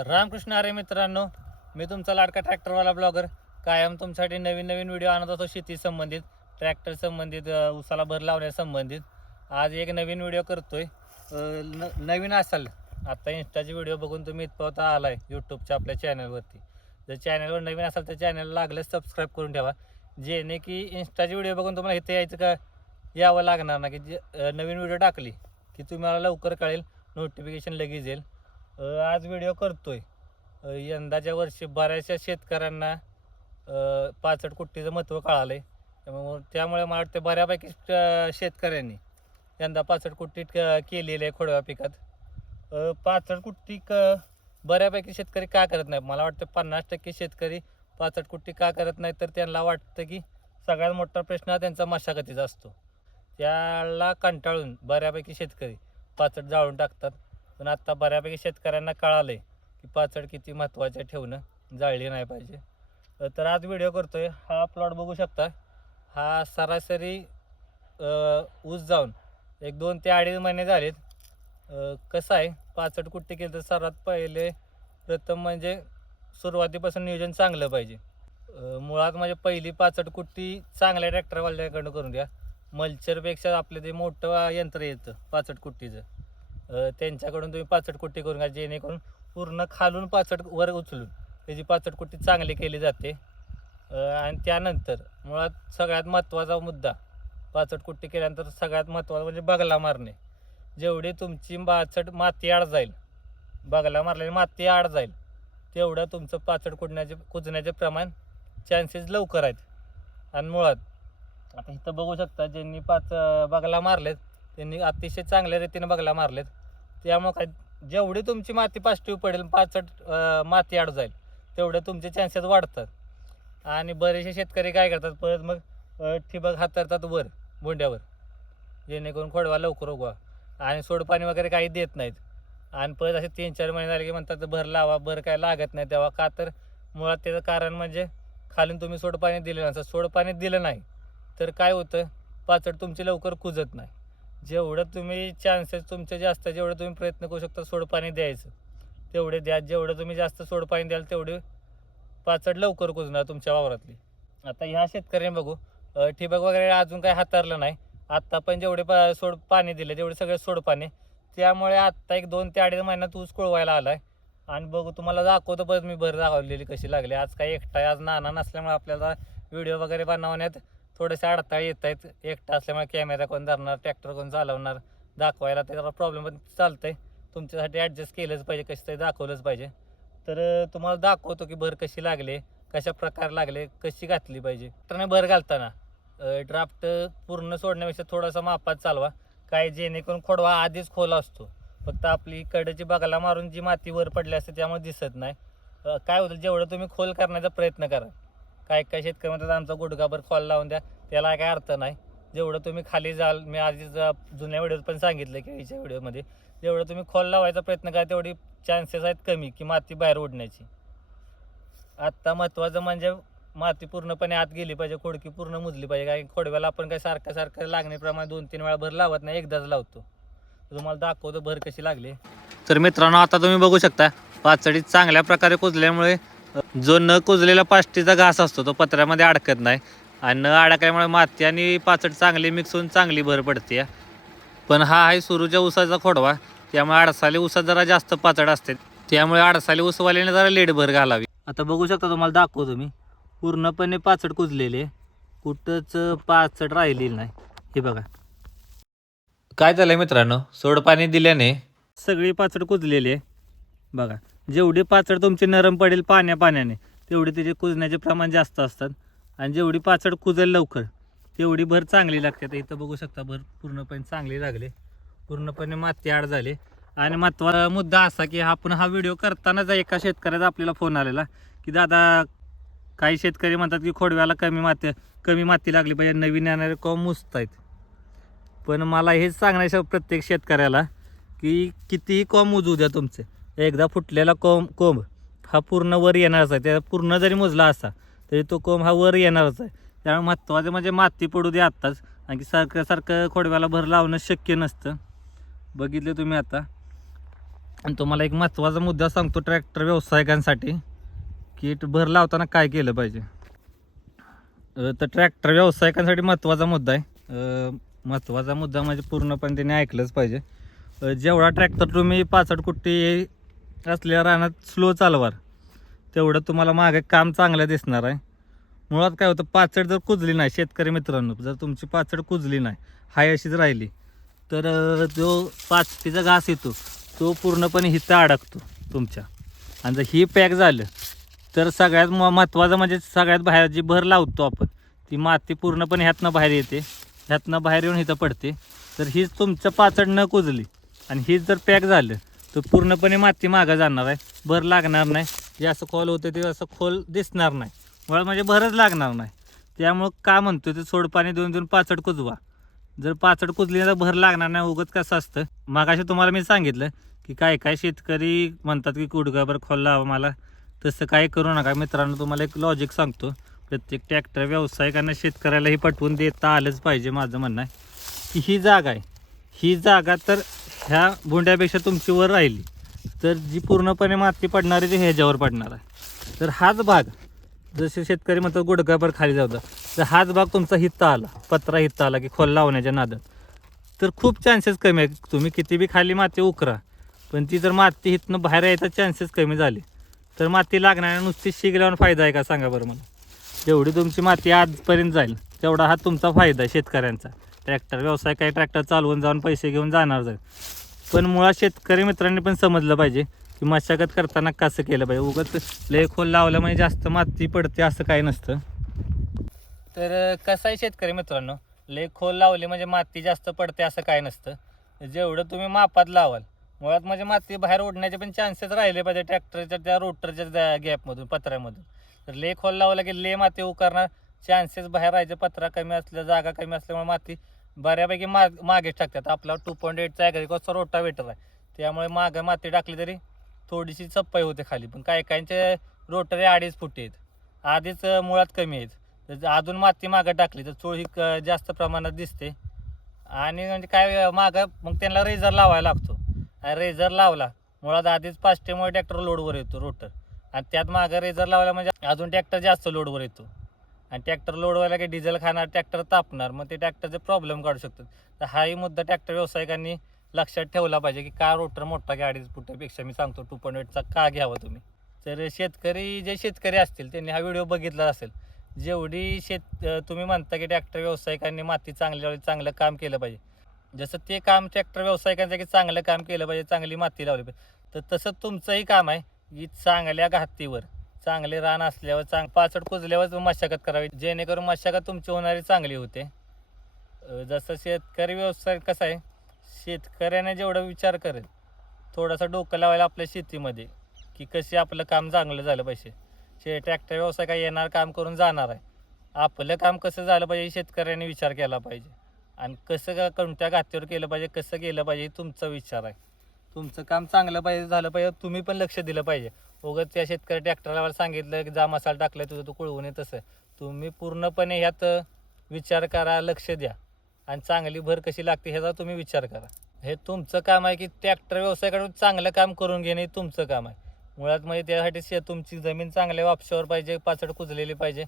तर रामकृष्ण हरे मित्रांनो, मी तुमचा लाडका ट्रॅक्टरवाला ब्लॉगर कायम तुमच्यासाठी नवीन नवीन व्हिडिओ आणत होतो. शेती संबंधित, ट्रॅक्टर संबंधित, उसाला भर लावण्यासंबंधित. आज एक नवीन व्हिडिओ करतोय. नवीन असाल आता इंस्टाचे व्हिडिओ बघून तुम्ही इथपर्यंत आलाय यूट्यूबच्या आपल्या चॅनलवरती. जर चॅनलवर नवीन असाल तर चॅनलला लागलं सबस्क्राईब करून ठेवा, जेणे की इंस्टाचे व्हिडिओ बघून तुम्हाला इथे यायचं का यावं लागणार ना, की जे नवीन व्हिडिओ टाकली की तुम्हाला लवकर कळेल, नोटिफिकेशन लगेच येईल. आज व्हिडिओ करतोय. यंदाच्या वर्षी बऱ्याचशा शेतकऱ्यांना पाचट कुट्टीचं महत्त्व कळालं आहे. त्यामुळे मला वाटतं बऱ्यापैकी शेतकऱ्यांनी यंदा पाचट कुट्टी केलेली आहे खोडव्या पिकात. पाचट कुट्टी बऱ्यापैकी शेतकरी का करत नाही? मला वाटतं 50% शेतकरी पाचट कुट्टी का करत नाही, तर त्यांना वाटतं की सगळ्यात मोठा प्रश्न हा त्यांचा मशागतीचा असतो. त्याला कंटाळून बऱ्यापैकी शेतकरी पाचट जाळून टाकतात. पण आता बऱ्यापैकी शेतकऱ्यांना कळालं आहे की पाचट किती महत्त्वाचे ठेवणं, जाळली नाही पाहिजे. तर आज व्हिडिओ करतोय. हा प्लॉट बघू शकता. हा सरासरी ऊस जाऊन एक 2 ते 2.5 महिने झालेत. कसं आहे, पाचट कुट्टी केली तर सर्वात पहिले प्रथम म्हणजे सुरुवातीपासून नियोजन चांगलं पाहिजे. मुळात म्हणजे पहिली पाचट कुट्टी चांगल्या ट्रॅक्टरवाल्याकडून करून द्या. मल्चरपेक्षा आपलं ते मोठं यंत्र येतं पाचट कुट्टीचं, त्यांच्याकडून तुम्ही पाचट कुट्टी करून घ्या, जेणेकरून पूर्ण खालून पाचट वर उचलून त्याची पाचट कुट्टी चांगली केली जाते. आणि त्यानंतर मुळात सगळ्यात महत्त्वाचा मुद्दा पाचट कुट्टी केल्यानंतर सगळ्यात महत्त्वाचं म्हणजे बगला मारणे. जेवढी तुमची पाचट माती आड जाईल, बगला मारलेली माती आड जाईल, तेवढं तुमचं पाचट कुजण्याचे प्रमाण चान्सेस लवकर आहेत. आणि मुळात आता इथं बघू शकता, ज्यांनी बगला मारलेत त्यांनी अतिशय चांगल्या रीतीने बगला मारलेत. त्यामुळे काय, जेवढी तुमची माती पॉझिटिव्ह पडेल, पाचट माती आड जाईल, तेवढे तुमचे चान्सेस वाढतात. आणि बरेचसे शेतकरी काय करतात, परत मग ठिबक हातरतात वर बोंड्यावर, जेणेकरून खोडवा लवकर उगवा, आणि सोडपाणी वगैरे काही देत नाहीत. आणि परत असे 3-4 महिने झाले की म्हणतात भर लावा, भर काय लागत नाही तेव्हा. का तर मुळात त्याचं कारण म्हणजे खालून तुम्ही सोडपाणी दिलं नसतं. सोडपाणी दिलं नाही तर काय होतं, पाचट तुमची लवकर कुजत नाही. जेवढं तुम्ही चान्सेस तुमचे जास्त, जेवढं तुम्ही प्रयत्न करू शकता सोडपाणी द्यायचं तेवढे द्या. जेवढं तुम्ही जास्त सोडपाणी द्याल तेवढे पाचट लवकर कुजणार तुमच्या वावरातली. आता ह्या शेतकऱ्यांनी बघू, ठिबक वगैरे अजून काही हाताळलं नाही. आत्ता पण जेवढे पाणी दिले तेवढे सगळे सोडपाणी, त्यामुळे आत्ता एक 2 ते 2.5 महिन्यात ऊस कोळवायला आला आहे. आणि बघू, तुम्हाला दाखवतो परत मी भर दाखवलेली कशी लागली. आज काही एकटा आहे, आज नाना नसल्यामुळे आपल्याला व्हिडिओ वगैरे बनवण्यात थोडेसे अडथळे येत आहेत. एकटा असल्यामुळे कॅमेरा कोण धरणार, ट्रॅक्टर कोण चालवणार, दाखवायला त्याचा प्रॉब्लेम पण चालतं आहे. तुमच्यासाठी ॲडजस्ट केलंच पाहिजे, कसं तरी दाखवलंच पाहिजे. तर तुम्हाला दाखवतो की भर कशी लागली, कशा प्रकारे लागले, कशी घातली पाहिजे. ट्रॅक्टरने भर घालताना ड्राफ्ट पूर्ण सोडण्यापेक्षा थोडासा मापात चालवा, काय जेणेकरून खोडवा आधीच खोल असतो. फक्त आपली कडेची बगला मारून जी माती वर पडली असते त्यामुळे दिसत नाही. काय होतं, जेवढं तुम्ही खोल करण्याचा प्रयत्न करा. काय काय शेतकरी म्हणतात आमचा गुडघाभर खोल लावून द्या, त्याला काय अर्थ नाही. जेवढं तुम्ही खाली जाल, मी आधीच जुन्या व्हिडिओत पण सांगितलं की याच्या व्हिडिओमध्ये, जेवढं तुम्ही खोल लावायचा प्रयत्न करा तेवढी चान्सेस आहेत कमी की माती बाहेर उडण्याची. आत्ता महत्त्वाचं म्हणजे माती पूर्णपणे आत गेली पाहिजे, खोडकी पूर्ण मुजली पाहिजे. कारण खोडव्याला आपण काय सारखं लागण्याप्रमाणे 2-3 वेळा भर लावत नाही, एकदाच लावतो. तुम्हाला दाखवतो भर कशी लागली. तर मित्रांनो, आता तुम्ही बघू शकता पाचडीत चांगल्या प्रकारे कुजल्यामुळे जो न कुजलेला पाष्टीचा घास असतो तो पत्र्यामध्ये अडकत नाही, आणि न अडकल्यामुळे माती आणि पाचड चांगली मिक्स होऊन चांगली भर पडते. पण हा आहे सुरूच्या ऊसाचा खोडवा, त्यामुळे अडसाली ऊसात जरा जास्त पाचड असते, त्यामुळे अडसाली ऊसवाल्याने जरा लेट भर घालावी. आता बघू शकता, तुम्हाला दाखवतो मी पूर्णपणे पाचड कुजलेले, कुठंच पाचड राहिलेली नाही. हे बघा काय झालंय मित्रांनो, सोडपाणी दिल्याने सगळी पाचड कुजलेली आहे. बघा, जेवढी पाचड तुमची नरम पडेल पाण्याने तेवढी त्याचे कुजण्याचे प्रमाण जास्त असतात. आणि जेवढी पाचड कुजेल लवकर तेवढी भर चांगली लागते. तर इथं बघू शकता भर पूर्णपणे चांगली लागली, पूर्णपणे माती आड झाली. आणि महत्त्वाचा मुद्दा असा की आपण हा व्हिडिओ करतानाच एका शेतकऱ्याचा आपल्याला फोन आलेला की दादा, काही शेतकरी म्हणतात की खोडव्याला कमी माती लागली पाहिजे, नवीन येणारे कोंब मुजत आहेत. पण मला हेच सांगण्याचं प्रत्येक शेतकऱ्याला की कितीही कोंब मुजू द्या तुमचे, एकदा फुटलेला कोंब हा पूर्ण वर येणारच आहे. त्या पूर्ण जरी मुजला असा तरी तो कोंब हा वर येणारच आहे. त्यामुळे महत्त्वाचं म्हणजे माती पडू दे आत्ताच, आणखी सारखं खोडव्याला भर लावणं शक्य नसतं. बघितले तुम्ही आता आणि तुम्हाला एक महत्त्वाचा मुद्दा सांगतो ट्रॅक्टर व्यावसायिकांसाठी, की भर लावताना काय केलं पाहिजे. तर ट्रॅक्टर व्यावसायिकांसाठी महत्त्वाचा मुद्दा आहे. महत्त्वाचा मुद्दा म्हणजे पूर्णपणे त्यांनी ऐकलंच पाहिजे. जेवढा ट्रॅक्टर तुम्ही 65 कुट्टी असलेल्या रानात स्लो चालवाल तेवढं तुम्हाला मागे काम चांगलं दिसणार आहे. मुळात काय होतं, पाचड जर कुजली नाही शेतकरी मित्रांनो, जर तुमची पाचड कुजली नाही, हाय अशीच राहिली, तर जो पाचटीचा घास येतो तो पूर्णपणे हिथं अडकतो तुमच्या. आणि जर ही पॅक झालं तर सगळ्यात महत्त्वाचं म्हणजे सगळ्यात बाहेर जी भर लावतो आपण, ती माती पूर्णपणे ह्यातनं बाहेर येते, ह्यातनं बाहेर येऊन इथं पडते. तर हीच तुमचं पाचड न कुजली आणि हीच जर पॅक झालं तर पूर्णपणे माती मागं जाणार आहे, भर लागणार नाही. जे असं खोल होतं ते असं खोल दिसणार नाही, मुळात म्हणजे भरच लागणार नाही. त्यामुळं का म्हणतो ते सोडपाणी देऊन देऊन पाचड कुजवा. जर पाचड कुजली तर भर लागणार नाही. उगत कसं असतं, मागाशी तुम्हाला मी सांगितलं की काय काय शेतकरी म्हणतात की गुडघाभर खोल लावा मला, तसं काही करू नका मित्रांनो. तुम्हाला एक लॉजिक सांगतो, प्रत्येक ट्रॅक्टर व्यावसायिकांना शेतकऱ्याला ही पटवून देता आलंच पाहिजे. माझं म्हणणं आहे की ही जागा आहे, ही जागा तर ह्या भुंड्यापेक्षा तुमची वर राहिली तर जी पूर्णपणे माती पडणार आहे ती ह्याच्यावर पडणार आहे. तर हाच भाग, जसे शेतकरी म्हणतात गुडघाभर खाली जाऊ, तर हाच भाग तुमचा हित्ता आला, पत्रा हित्ता आला की खोल लावण्याच्या नादात, तर खूप चान्सेस कमी आहे. तुम्ही किती बी खाली माती उकरा, पण ती जर माती हितनं बाहेर यायचा चान्सेस कमी झाले तर माती लागणार. नुसती शिग लावून फायदा आहे का सांगा बरं मला. जेवढी तुमची माती आजपर्यंत जाईल तेवढा हा तुमचा फायदा आहे शेतकऱ्यांचा. ट्रॅक्टर व्यवसाय काही ट्रॅक्टर चालवून जाऊन पैसे घेऊन जाणार जाईल, पण मुळात शेतकरी मित्रांनी पण समजलं पाहिजे की मशागत करताना कसं केलं पाहिजे. उगाच लय खोल लावलं म्हणजे जास्त माती पडते असं काही नसतं. तर कसं आहे शेतकरी मित्रांनो, लय खोल लावली म्हणजे माती जास्त पडते असं काय नसतं. जेवढं तुम्ही मापात लावाल, मुळात म्हणजे माती बाहेर ओढण्याचे पण चान्सेस राहिले पाहिजे ट्रॅक्टरच्या त्या रोटरच्या गॅपमधून, पत्र्यामधून. तर लय खोल लावलं की लय माती उकारणार, चान्सेस बाहेर राहायचे. पत्रा कमी असल्या, जागा कमी असल्यामुळे माती बऱ्यापैकी मागेच टाकतात. आपला 2.8चा ॲग्रिकॉसचा रोटावेटर आहे, त्यामुळे मागं माती टाकली तरी थोडीशी चप्पाई होते खाली. पण काही काहींचे रोटर 2.5 फुटी आहेत, आधीच मुळात कमी आहेत. तर अजून माती मागं टाकली तर चोळी जास्त प्रमाणात दिसते. आणि म्हणजे काय मागं मग त्यांना रेझर लावायला लागतो. आणि रेझर लावला, मुळात आधीच पाचटेमुळे ट्रॅक्टर लोडवर येतो रोटर, आणि त्यात मागं रेझर लावला म्हणजे अजून ट्रॅक्टर जास्त लोडवर येतो. आणि ट्रॅक्टर लोड व्हायला की डिझेल खाणार, ट्रॅक्टर तापणार, मग ते ट्रॅक्टरचे प्रॉब्लेम काढू शकतात. तर हाही मुद्दा ट्रॅक्टर व्यावसायिकांनी लक्षात ठेवला पाहिजे की का रोटर मोठा की 2.5 फुटापेक्षा मी सांगतो 2.8चा का घ्यावा तुम्ही. तर जे शेतकरी असतील त्यांनी हा व्हिडिओ बघितला असेल. जेवढी तुम्ही म्हणता की ट्रॅक्टर व्यावसायिकांनी माती चांगली लावली, चांगलं काम केलं पाहिजे, जसं ते काम ट्रॅक्टर व्यावसायिकांचं की चांगलं काम केलं पाहिजे, चांगली माती लावली पाहिजे, तर तसं तुमचंही काम आहे की चांगल्या घातीवर, चांगले रान असल्यावर, पाचड कुजल्यावर मशागत करावी, जेणेकरून मशागत तुमची होणारी चांगली होते. जसं शेतकरी व्यवसाय कसा आहे, शेतकऱ्याने जेवढा विचार करेल, थोडासा डोकं लावायला आपल्या शेतीमध्ये की कसे आपलं काम चांगलं झालं पाहिजे. ट्रॅक्टर व्यवसाय काय येणार काम करून जाणार आहे, आपलं काम कसं झालं पाहिजे शेतकऱ्यांनी विचार केला पाहिजे. आणि कसं कोणत्या गातीवर केलं पाहिजे, कसं केलं पाहिजे, तुमचा विचार आहे. तुमचं काम चांगलं पाहिजे, झालं पाहिजे, तुम्ही पण लक्ष दिलं पाहिजे. उगाच त्या शेतकरी ट्रॅक्टरला सांगितलं की जा मसाला टाकलाय तुझं तू कुळवून ये, तसं तुम्ही पूर्णपणे ह्यात विचार करा, लक्ष द्या, आणि चांगली भर कशी लागते ह्याचा तुम्ही विचार करा. हे तुमचं काम आहे की ट्रॅक्टर व्यवसायाकडून चांगलं काम करून घेणे तुमचं काम आहे. मुळात म्हणजे त्यासाठी तुमची जमीन चांगल्या वापशावर पाहिजे, पाचड कुजलेली पाहिजे.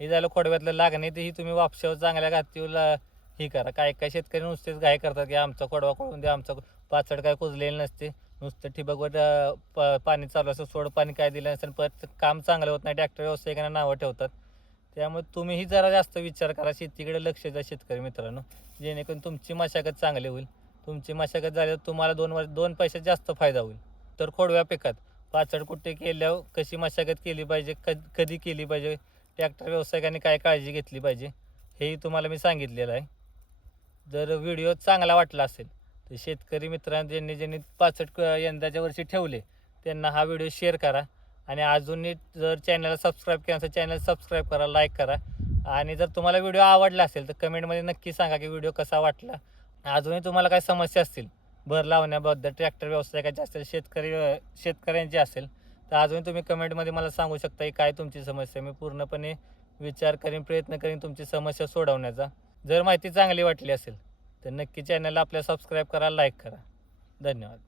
हे झालं खोडव्यातलं लागणे, ते ही तुम्ही वापशावर चांगल्या घातीवर ही करा. काय काय शेतकरी नुसतेच घाय करतात की आमचा खोडवा खोडून द्या, आमचा पाचड काय कुजलेली नसते, नुसतं ठिबकवर पाणी चालू असं, सोड पाणी काय दिलं नसेल, परत काम चांगलं होत नाही, ट्रॅक्टर व्यावसायिकांना नावं ठेवतात. त्यामुळे तुम्हीही जरा जास्त विचार करा, शेतीकडे लक्ष द्या शेतकरी मित्रांनो, जेणेकरून तुमची मशागत चांगली होईल. तुमची मशागत झाल्यावर तुम्हाला 2 पैशात जास्त फायदा होईल. तर खोडव्या पिकात पाचड कुट्टी केल्यावर कशी मशागत केली पाहिजे, कधी केली पाहिजे, ट्रॅक्टर व्यावसायिकांनी काय काळजी घेतली पाहिजे, हेही तुम्हाला मी सांगितलेलं आहे. जर व्हिडिओ चांगला वाटला असेल तर शेतकरी मित्रांनी ज्यांनी पाचड यंदाच्या वर्षी ठेवले त्यांना हा व्हिडिओ शेअर करा. आणि अजूनही जर चॅनलला सबस्क्राईब केलं असेल चॅनल सबस्क्राईब करा, लाईक करा. आणि जर तुम्हाला व्हिडिओ आवडला असेल तर कमेंटमध्ये नक्की सांगा की व्हिडिओ कसा वाटला. अजूनही तुम्हाला काही समस्या असतील भर लावण्याबद्दल, ट्रॅक्टर व्यावसायिकाची असेल, शेतकऱ्यांची असेल, तर अजूनही तुम्ही कमेंटमध्ये मला सांगू शकता की काय तुमची समस्या. मी पूर्णपणे विचार करीन, प्रयत्न करीन तुमची समस्या सोडवण्याचा. जर माहिती चांगली वाटली असेल तर नक्की चॅनलला आपल्या सबस्क्राईब करा, लाईक करा. धन्यवाद.